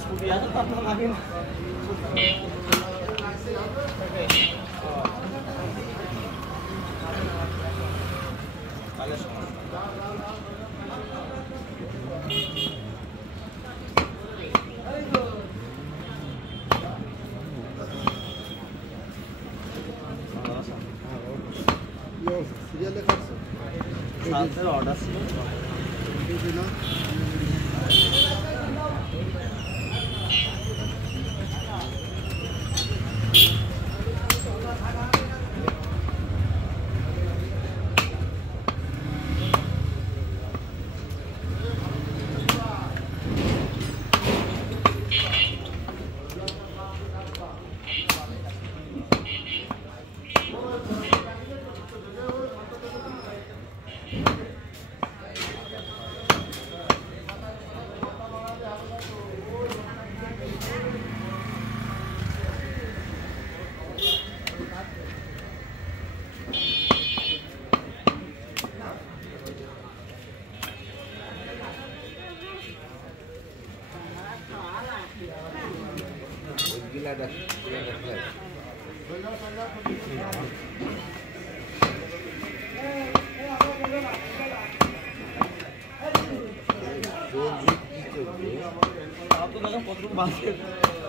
scooty আছে তো আপনার লাগে না সিরিয়াল দেখাচ্ছে সাথে অর্ডার ছিল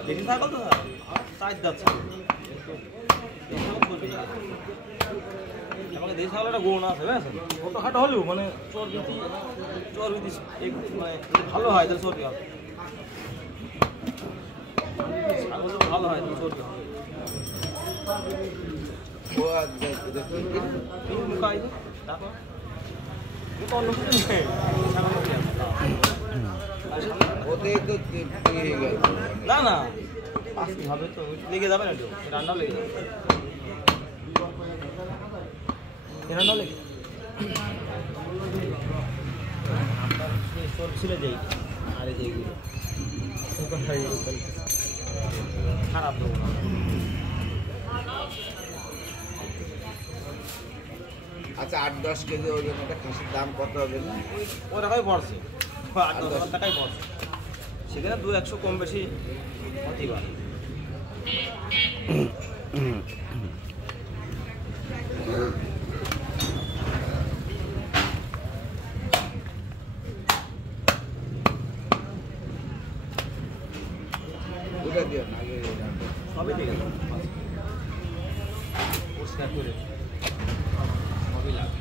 বেশি ছাগল তো চার যাচ্ছে আমাকে দেশ ছাগল একটা গৌণ আছে বুঝেছেন ছোটোখাটো হলেও মানে চর্বিতি মানে ভালো হয় তাহলে চর্বি হবে ছাগল ভালো হয় তাহলে চর্বি হবে তারপর অন্য কিছু নেই না না পাঁচটি হবে তো লেগে যাবে না রান্নাও লেগে যাবে রান্নাও লেগে ছিল যেই আর যেইগুলো খারাপ দেবো না আচ্ছা 8-10 কেজি ওজন একটা খাসির দাম কত হবে ও টাকাই পড়ছে 8-10 টাকাই পড়ছে সেখানে 200 কম বেশি হতেই পারে সবই ঠিক আছে পরিষ্কার করে সবই লাগে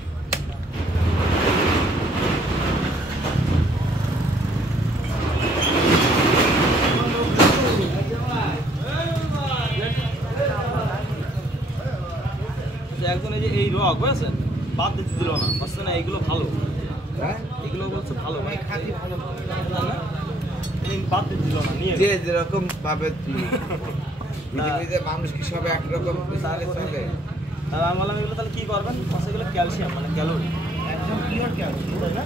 একজন এই যে এই রক বুঝেছেন বাদ দিতে দিল না বুঝছে না এইগুলো ভালো এগুলো বলছে ভালো মানে খাঁটি ভালো বাদ দিতে দিল না নিয়ে যে যেরকম ভাবে পৃথিবীতে মানুষ কি সব একরকম তাহলে চলে আর আমি বললাম এগুলো তাহলে কি করবেন এগুলো ক্যালসিয়াম মানে ক্যালোরি একদম পিওর ক্যালসিয়াম তাই না